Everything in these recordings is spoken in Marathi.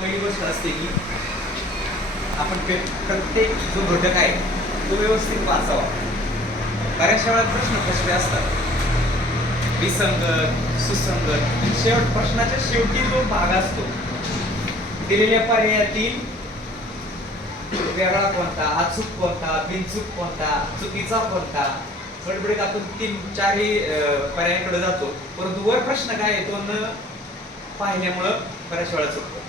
पहिली गोष्ट असते की आपण प्रत्येक जो घटक आहे तो व्यवस्थित वाचावा. बऱ्याचशा वेळा प्रश्न कसे असतात. विसंगत सुसंगत शेवट प्रश्नाच्या शेवटी जो भाग असतो दिलेल्या पर्यायातील वेगळा कोणता अचूक कोणता बिनचूक कोणता चुकीचा कोणता गडबडीत आपण तीन चारही अं, पर्यायाकडे जातो. परंतु वर प्रश्न काय आहे तो न पाहिल्यामुळं बऱ्याच वेळा चुकतो.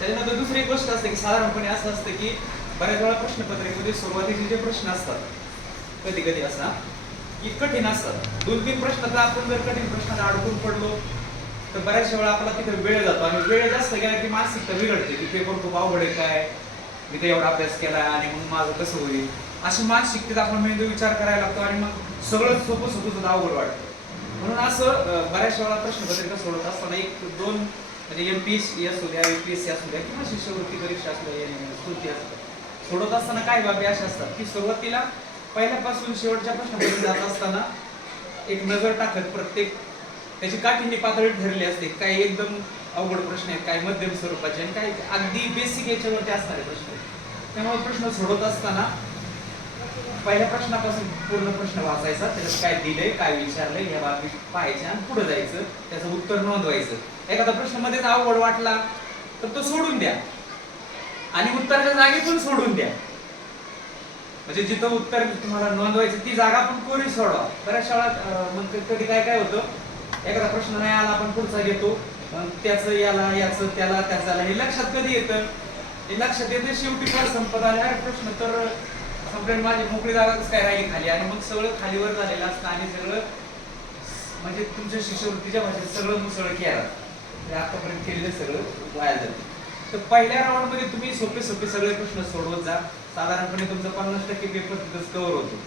त्याच्यानंतर दुसरी एक गोष्ट असते की साधारणपणे असं असतं की बऱ्याच वेळा प्रश्नपत्रिकेमध्ये सुरुवातीचे जे प्रश्न असतात कधी कधी असतात की कठीण असतात. दोन तीन प्रश्न तर आपण जर कठीण प्रश्नात अडकून पडलो तर बऱ्याचशा वेळा आपला तिथे वेळ जातो आणि वेळ जास्त गेला की मानसिकता बिघडते की पेपर खूप अवघड आहे काय मी तर एवढा अभ्यास केला आणि मग माझं कसं होईल? अशी मानसिकतेत आपण मेंदू विचार करायला लागतो आणि मग सगळं सोपं सोपं सुद्धा अवघड वाटतं. म्हणून असं बऱ्याचशा बऱ्याच वेळा प्रश्नपत्रिका सोडत असताना एक दोन म्हणजे एम पी एस सी असू द्या यू पी एस सी असू द्या किंवा शिष्यवृत्ती परीक्षा असू द्या स्तुती असतात सोडत असताना काय बाबी अशा असतात की सुरुवातीला पहिल्यापासून शेवटच्या प्रश्नापर्यंत जात असताना एक नजर टाकत प्रत्येक त्याची काठिण्य पातळी ठरली असते. काही एकदम अवघड प्रश्न आहेत काही मध्यम स्वरूपाचे आणि काही अगदी बेसिक याच्यावरती असणारे प्रश्न आहेत. त्यामुळे प्रश्न सोडवत असताना पहिल्या प्रश्नापासून पूर्ण प्रश्न वाचायचा त्याच्यात काय दिलंय काय विचारलंय या बाबी पाहायच्या आणि पुढे जायचं त्याचं उत्तर नोंदवायचं. एखादा प्रश्न मध्येच आवड वाटला तर तो सोडून द्या. आणि उत्तराच्या जागी पण सोडून द्या. म्हणजे जिथं उत्तर तुम्हाला नोंदवायचं ती जागा पण कोरी सोडवा. बऱ्याच वेळा मग कधी काय काय होतं एखादा प्रश्न नाही आला आपण पुढचा घेतो. मग त्याचं याला याचं त्याला त्याचा हे लक्षात कधी येतं? हे लक्षात येतं शेवटी काय संपत आल्या प्रश्न तर कंप्लेंट माझी मोकळी जागाच काय राहिली खाली? आणि मग सगळं खालीवर झालेलं असतं आणि सगळं म्हणजे तुमच्या शिष्यवृत्तीच्या भाषेत सगळं मुसळ केलं. ते आतापर्यंत केलेलं सगळं वाया जातं. तर पहिल्या राऊंडमध्ये तुम्ही सोपे सोपे सगळे प्रश्न सोडवत जा. साधारणपणे तुमचा पन्नास टक्के पेपर तिथंच कव्हर होतो.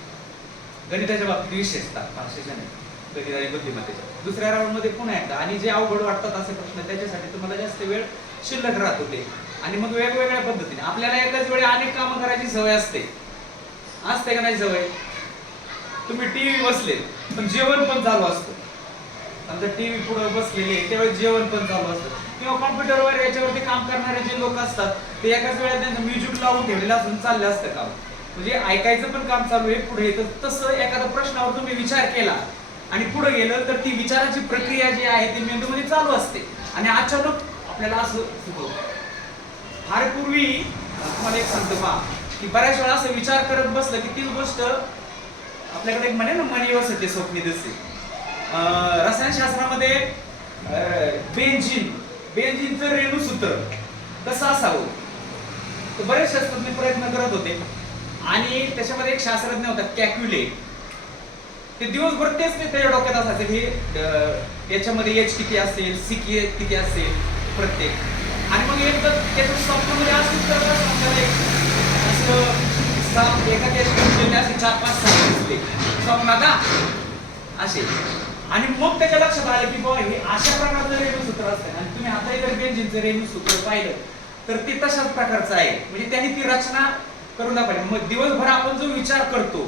गणिताच्या बाबतीत विशेषतः भाषेच्या नाही. गणित आणि बुद्धिमत्तेच्या. दुसऱ्या राऊंडमध्ये पुन्हा एकदा. आणि जे अवघड वाटतात असे प्रश्न त्याच्यासाठी तुम्हाला जास्त वेळ शिल्लक राहत होते. आणि मग वेगवेगळ्या पद्धतीने. आपल्याला एकाच वेळी अनेक कामं करायची सवय असते. असते का नाही सवय? तुम्ही टीव्ही बसले पण जेवण पण चालू असतं. समजा टीव्ही पुढे बसलेले आहे, त्यावेळी जेवण पण चालू असतं. किंवा कॉम्प्युटरवर याच्यावरती काम करणारे जे लोक असतात ते एकाच वेळेला त्यांचं म्युझिक लावून ठेवलेलं असून चाललं असतं काम. म्हणजे ऐकायचं पण काम चालू आहे पुढे तर तसं एखाद्या प्रश्नावर तुम्ही विचार केला आणि पुढे गेलं तर ती विचाराची प्रक्रिया जी आहे ती मेंदूमध्ये चालू असते. आणि अचानक आपल्याला असं सुचवतं फार पूर्वी तुम्हाला एक सांगतो पहा. की बऱ्याच वेळा असं विचार करत बसलं की तीच गोष्ट आपल्याकडे एक म्हणे ना मनी वसते स्वप्नी दिसते. रसायनशास्त्रामध्ये बेंजिन बेंझिन बेंझिनचं रेणूसूत्र कसं असावं? तर बरेच शास्त्रज्ञ प्रयत्न करत होते. आणि त्याच्यामध्ये एक शास्त्रज्ञ होता कॅक्युले. ते दिवसभर तेच ते त्याच्या डोक्यात असायचं की याच्यामध्ये एच किती असेल सी किती असेल प्रत्येक. आणि मग एकदा त्याच्या स्वप्नामध्ये म्हणजे असं तर एका केसमध्ये असे चार पाच साप दिसले स्वप्नात असे आणि मग त्याच्या लक्षात आलं की बाबा हे अशा प्रकारचं रेणूसूत्र असतं आणि तुम्ही आता जर बेंजिनचं रेणूसूत्र पाहिलं तर ते तशाच प्रकारचं आहे म्हणजे त्यांनी ती रचना करून दाखवली मग दिवसभर आपण जो विचार करतो.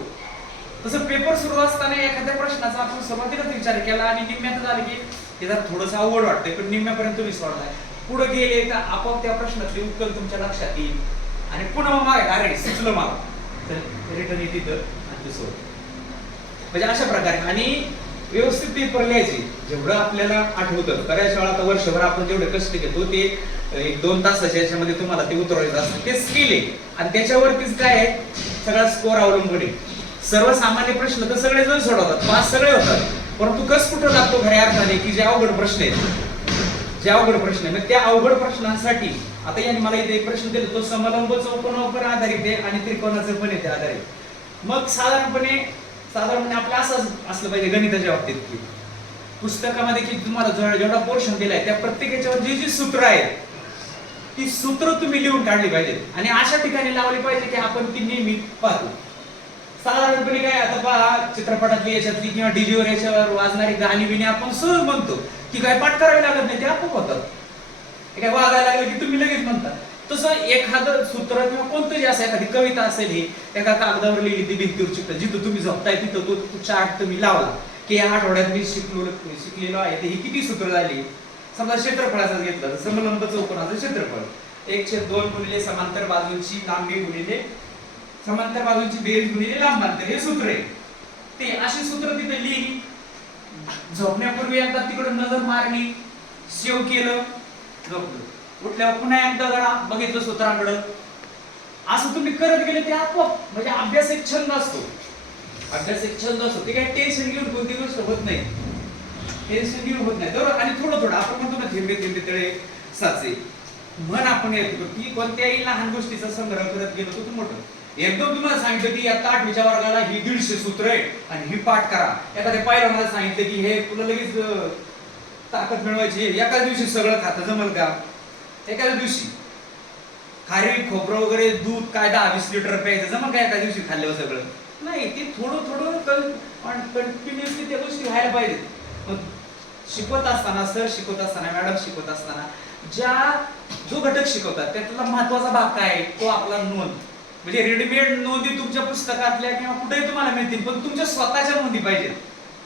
तसं पेपर सुरू असताना एखाद्या प्रश्नाचा आपण सुरुवातीलाच विचार केला आणि निम्म्यात झालं की त्याचा थोडस थोडंसं अवघड वाटतंय पण निम्म्यापर्यंत तुम्ही सोडलाय पुढे गेले तर आपोआप त्या प्रश्नातली उत्तर तुमच्या लक्षात येईल आणि पुन्हा मग अरे सुचलं मला. तर रिटर्न येते तर आणि सोड म्हणजे अशा प्रकारे. आणि व्यवस्थित पेपर लिहायचे. जेवढं आपल्याला आठवतं. बऱ्याच वेळा आता वर्षभर आपण जेवढे कष्ट घेतो ते एक दोन तासाच्या याच्यामध्ये तुम्हाला ते उतरवायचं असतं. ते स्किल आहे आणि त्याच्यावरतीच काय आहे? सगळा स्कोअर अवलंबून आहे. सर्वसामान्य प्रश्न तर सगळे जण सोडवतात. पास सगळे होतात. परंतु कस कुठं लागतो खऱ्या अर्थाने? की जे अवघड प्रश्न आहेत. जे अवघड प्रश्न आहे मग त्या अवघड प्रश्नांसाठी आता यांनी मला इथे एक प्रश्न दिला तो समलंब चौकोनावर पण आधारित आहे आणि त्रिकोणाचं पण येते आधारित मग साधारणपणे साधारणपणे आपलं असं असलं पाहिजे गणिताच्या बाबतीत की पुस्तकामध्ये की तुम्हाला जेवढा पोर्शन दिलाय त्या प्रत्येकाच्यावर जी जी सूत्र आहेत ती सूत्र तुम्ही लिहून काढली पाहिजेत आणि अशा ठिकाणी लावली पाहिजे की आपण ती नेहमी पाहतो. साधारणपणे काय आता पहा चित्रपटातली याच्यातली किंवा डीजीवर याच्यावर वाजणारी गाणी बिणी आपण सहज म्हणतो की काय पाठ करावी लागत नाही ते आपोआप होतात. काय वागायला लागलं की तुम्ही लगेच म्हणता. तसं एखादं सूत्र किंवा कोणतंही असं एखादी कविता असेल ही एका कागदावर लिहिली ती भिंतीवर चिकट जिथं तुम्ही झोपताय तिथं तो तुमच्या आठ तुम्ही लावला. की या आठवड्यात मी शिकलो शिकलेलो आहे. ते ही किती सूत्र झाली? समजा क्षेत्रफळाचं घेतलं तर समलंब चौकोनाचं क्षेत्रफळ. एक छेद दोन गुणिले समांतर बाजूंची लांबी गुणिले समांतर बाजूंची बेरीज गुणिले लांबांतर हे सूत्र आहे. ते अशी सूत्र तिथे लिहिली. झोपण्यापूर्वी एकदा तिकडे नजर मारली. सेव केलं. झोपलं. उठल्यावर पुन्हा एकदा जरा बघितलं सूत्रांकडं. असं तुम्ही करत गेले ते आपोआप म्हणजे अभ्यास एक छंद असतो. अभ्यास एक छंद असतो. ते काय टेन्शन घेऊन कोणती गोष्ट होत नाही. टेन्शन घेऊन होत नाही. बरोबर? आणि थोडं थोडं आपण म्हणतो ना थेंबे थेंबे तळे साचे. म्हण आपण येतो. की कोणत्याही लहान गोष्टीचा संग्रह करत गेलो तो मोठं. एकदम तुम्हाला सांगितलं की या आठवीच्या वर्गाला ही दीडशे सूत्र आहे आणि ही पाठ करा. एखाद्या पहिल्या सांगितलं की हे तुला लगेच ताकद मिळवायची. एकाच दिवशी सगळं खातं जमल का? एकाच दिवशी. खारी खोबरं वगैरे दूध काय दहा वीस लिटर प्यायचं जमल का एका दिवशी खाल्ल्यावर सगळं? नाही ते थोडं थोडं कंटिन्युअसली त्या गोष्टी व्हायला पाहिजेत. मग शिकवत असताना सर शिकवत असताना मॅडम शिकवत असताना ज्या जो घटक शिकवतात त्यातला महत्त्वाचा भाग काय आहे? तो आपला नोंद. म्हणजे रेडीमेड नोंदी तुमच्या पुस्तकातल्या किंवा कुठेही तुम्हाला मिळतील पण तुमच्या स्वतःच्या नोंदी पाहिजेत.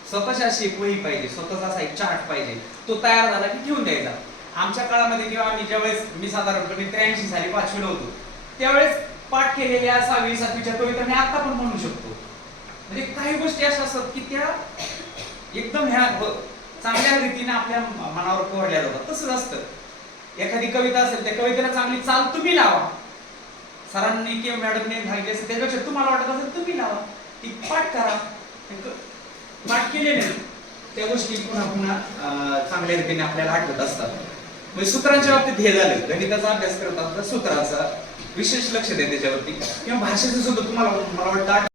स्वतःची अशी एक वही पाहिजे स्वतःचा असा एक चार्ट पाहिजे तो तयार झाला की ठेवून द्यायचा. आमच्या काळामध्ये किंवा आम्ही ज्यावेळेस मी साधारणपणे त्र्याऐंशी साली पाचवीला होतो त्यावेळेस पाठ केलेल्या सहावी सातवीच्या कविता मी आता पण म्हणू शकतो. म्हणजे काही गोष्टी अशा असतात की त्या एकदम ह्या हो, चांगल्या रीतीने आपल्या मनावर कोरल्या जातात. तसंच असतं. एखादी कविता असेल त्या कवितेला चांगली चाल तुम्ही लावा. सरांनी किंवा मॅडमने घालली असेल त्याच्यापेक्षा तुम्हाला वाटत असेल तुम्ही लावा. ती पाठ करा. पाठ केले नाही त्या गोष्टी पुन्हा पुन्हा चांगल्या रीतीने आपल्याला आठवत असतात. म्हणजे सूत्रांच्या बाबतीत हे झालं. गणिताचा अभ्यास करत असताना सूत्राचा विशेष लक्ष द्या त्याच्यावरती. किंवा भाषेचं सुद्धा तुम्हाला मला वाटतं